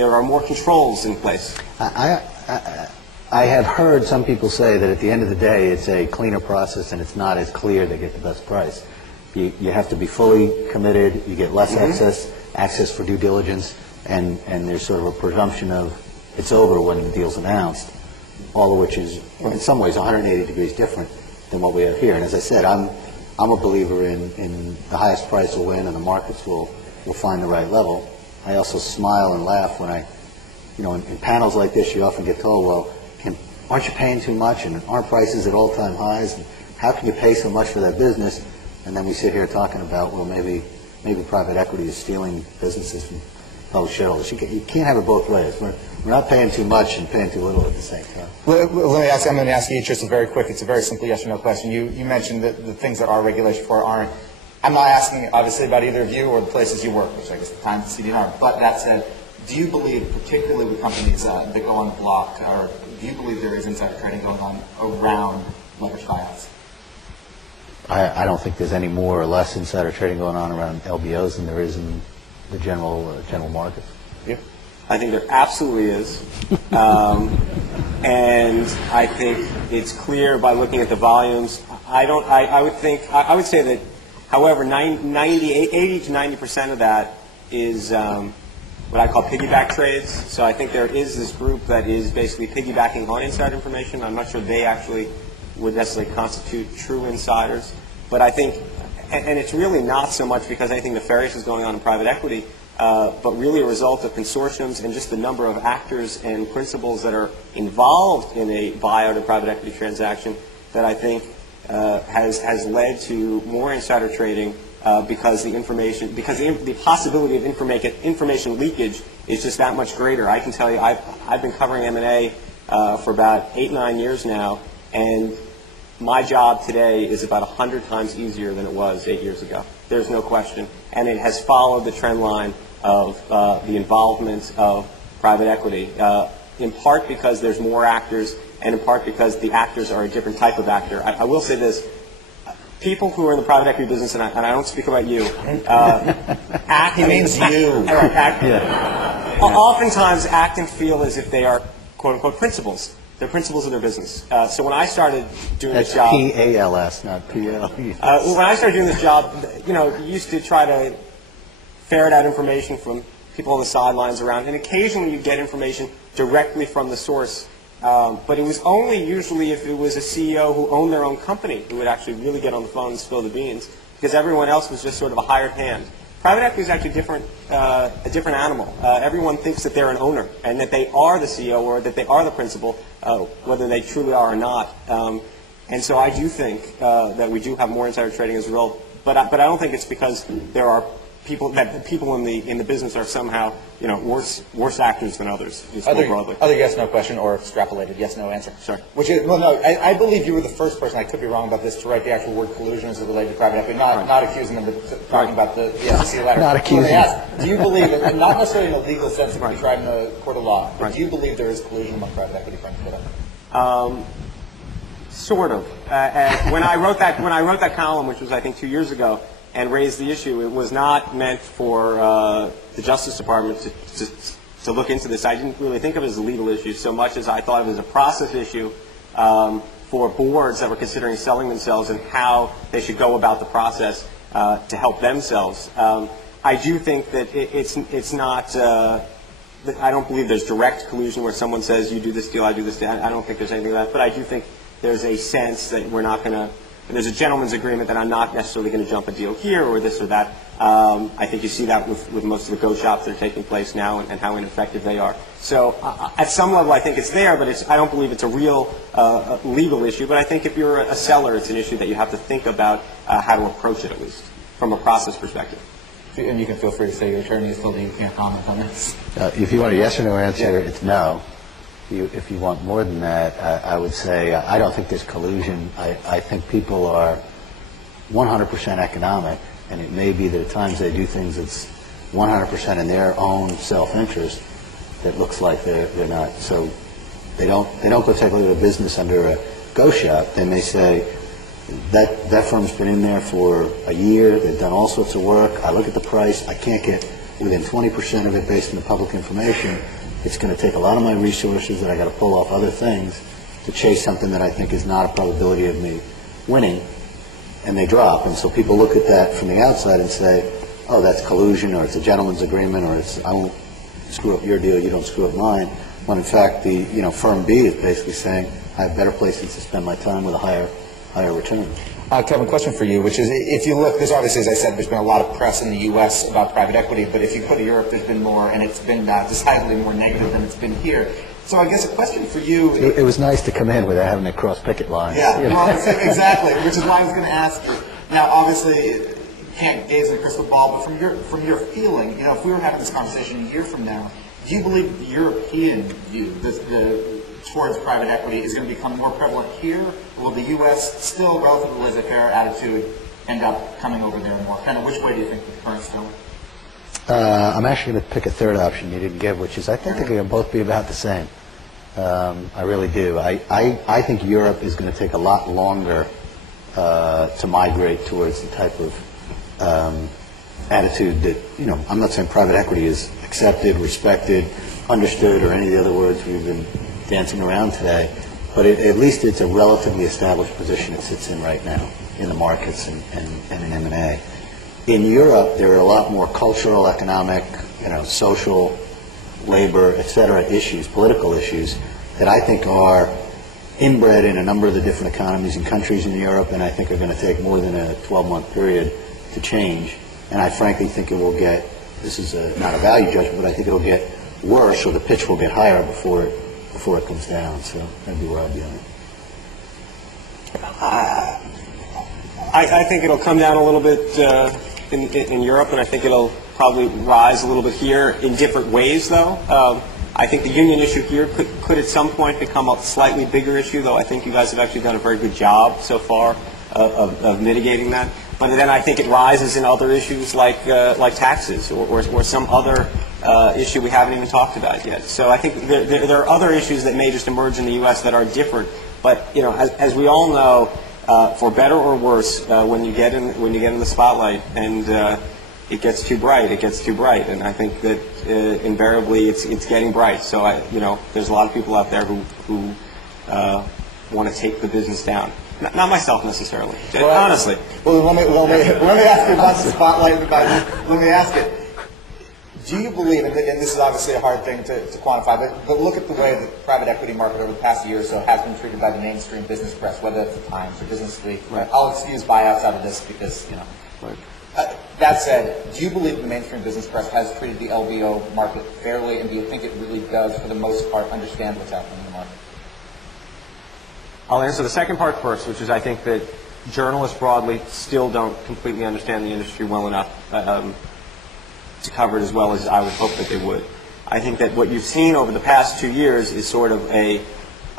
there are more controls in place. I have heard some people say that at the end of the day it's a cleaner process and it's not as clear they get the best price. You have to be fully committed, you get less access for due diligence, and there's sort of a presumption of it's over when the deal's announced, all of which is in some ways 180 degrees different than what we have here. And as I said, I'm a believer in the highest price will win and the markets will find the right level. I also smile and laugh when in panels like this you often get told, well, aren't you paying too much and aren't prices at all-time highs? And how can you pay so much for that business? And then we sit here talking about, well, maybe private equity is stealing businesses from public shareholders. You can't have it both ways. We're not paying too much and paying too little at the same time. Well, I'm going to ask you just it's a very simple yes or no question. You mentioned that the things that are regulation for aren't. I'm not asking, obviously, about either of you or the places you work, which I guess the Times and CD&R. But that said, do you believe, particularly with companies that go on the block, or do you believe there is insider trading going on around leveraged buyouts? I don't think there's any more or less insider trading going on around LBOs than there is in the general market. Yeah. I think there absolutely is. And I think it's clear by looking at the volumes. I would say that, however, 80 to 90% of that is what I call piggyback trades. So I think there is this group that is basically piggybacking on inside information. I'm not sure they actually would necessarily constitute true insiders. But I think, and it's really not so much because anything nefarious is going on in private equity, but really a result of consortiums and just the number of actors and principals that are involved in a buyout or private equity transaction that I think has led to more insider trading because the possibility of information leakage is just that much greater. I can tell you, I've been covering M&A for about 8-9 years now, and my job today is about 100 times easier than it was 8 years ago. There's no question. And it has followed the trend line of the involvement of private equity, in part because there's more actors and in part because the actors are a different type of actor. I will say this. People who are in the private equity business, and I don't speak about you, act he means you. Oftentimes act and feel as if they are, quote-unquote, principals. They're principals of their business. So when I started doing this job... That's P-A-L-S, not P-L-E. When I started doing this job, you used to try to ferret out information from people on the sidelines around, and occasionally you get information directly from the source. But it was only usually if it was a CEO who owned their own company who would actually really get on the phone and spill the beans, because everyone else was just sort of a hired hand. Private equity is actually a different animal. Everyone thinks that they're an owner and that they are the CEO or that they are the principal, whether they truly are or not. And so I do think that we do have more insider trading as a result. But I don't think it's because there are people in the business are somehow worse actors than others. Other broadly. yes no question or extrapolated yes no answer. Sure. Which is I believe you were the first person, I could be wrong about this, to write the actual word collusion as it related to private equity, not accusing them of talking about the SEC letter. Not accusing. Do you believe, and not necessarily in a legal sense that we tried in the court of law, but do you believe there is collusion among private equity firms today? Sort of. When I wrote that column, which was I think 2 years ago, and raised the issue, it was not meant for the Justice Department to look into this. I didn't really think of it as a legal issue so much as I thought of it as a process issue for boards that were considering selling themselves and how they should go about the process to help themselves. I do think that it's not. I don't believe there's direct collusion where someone says you do this deal, I do this deal. I don't think there's anything like that. But I do think there's a sense that we're not going to. There's a gentleman's agreement that I'm not necessarily going to jump a deal here or this or that. I think you see that with most of the go shops that are taking place now and how ineffective they are. So at some level I think it's there, but I don't believe it's a real legal issue. But I think if you're a seller, it's an issue that you have to think about how to approach it, at least from a process perspective. And you can feel free to say your attorney is told you can't comment on this. If you want a yes or no answer, it's no. If you want more than that, I would say I don't think there's collusion. I think people are 100% economic, and it may be that at times they do things that's 100% in their own self-interest that looks like they're not. So they don't go take a look at a business under a go shop. They may say that firm's been in there for a year. They've done all sorts of work. I look at the price. I can't get within 20% of it based on the public information, it's going to take a lot of my resources that I got to pull off other things to chase something that I think is not a probability of me winning, and they drop. And so people look at that from the outside and say, oh, that's collusion, or it's a gentleman's agreement, or it's I won't screw up your deal, you don't screw up mine. When in fact the firm B is basically saying I have better places to spend my time with a higher return. Kevin, question for you, which is, if you look, there's obviously, as I said, there's been a lot of press in the U.S. about private equity, but if you go to Europe, there's been more, and it's been decidedly more negative than it's been here. So I guess a question for you... It was nice to come in without having to cross picket lines. Yeah, well, exactly, which is why I was going to ask you. Now, obviously, you can't gaze in a crystal ball, but from your feeling, if we were having this conversation a year from now, do you believe the European view towards private equity is going to become more prevalent here, or will the U.S. still relatively laissez-faire attitude end up coming over there more? Kind of which way do you think the current's going? I'm actually going to pick a third option you didn't give, which is I think they're going to both be about the same. I really do. I think Europe is going to take a lot longer to migrate towards the type of attitude that, I'm not saying private equity is accepted, respected, understood, or any of the other words we've been dancing around today, but at least it's a relatively established position it sits in right now in the markets and in M&A. In Europe, there are a lot more cultural, economic, social, labor, et cetera, issues, political issues, that I think are inbred in a number of the different economies and countries in Europe, and I think are going to take more than a 12-month period to change. And I frankly think it will get, this is not a value judgment, but I think it will get worse, or the pitch will get higher before it comes down. So that'd be where I'd be on it. I think it'll come down a little bit in Europe, and I think it'll probably rise a little bit here in different ways, though. I think the union issue here could at some point become a slightly bigger issue, though I think you guys have actually done a very good job so far of mitigating that. But then I think it rises in other issues like taxes or some other issue we haven't even talked about yet. So I think there are other issues that may just emerge in the U.S. that are different. But as we all know, for better or worse, when you get in the spotlight and it gets too bright, and I think that invariably it's getting bright. So there's a lot of people out there who want to take the business down. Not myself necessarily, honestly. Well, let me ask you about the spotlight. Let me ask it. Do you believe, and this is obviously a hard thing to quantify, but look at the way the private equity market over the past year or so has been treated by the mainstream business press, whether it's the Times or Business Week. Right. I'll excuse Buyouts out of this because, Right. That said, do you believe the mainstream business press has treated the LBO market fairly, and do you think it really does, for the most part, understand what's happening in the market? I'll answer the second part first, which is I think that journalists broadly still don't completely understand the industry well enough to cover it as well as I would hope that they would. I think that what you've seen over the past 2 years is sort of a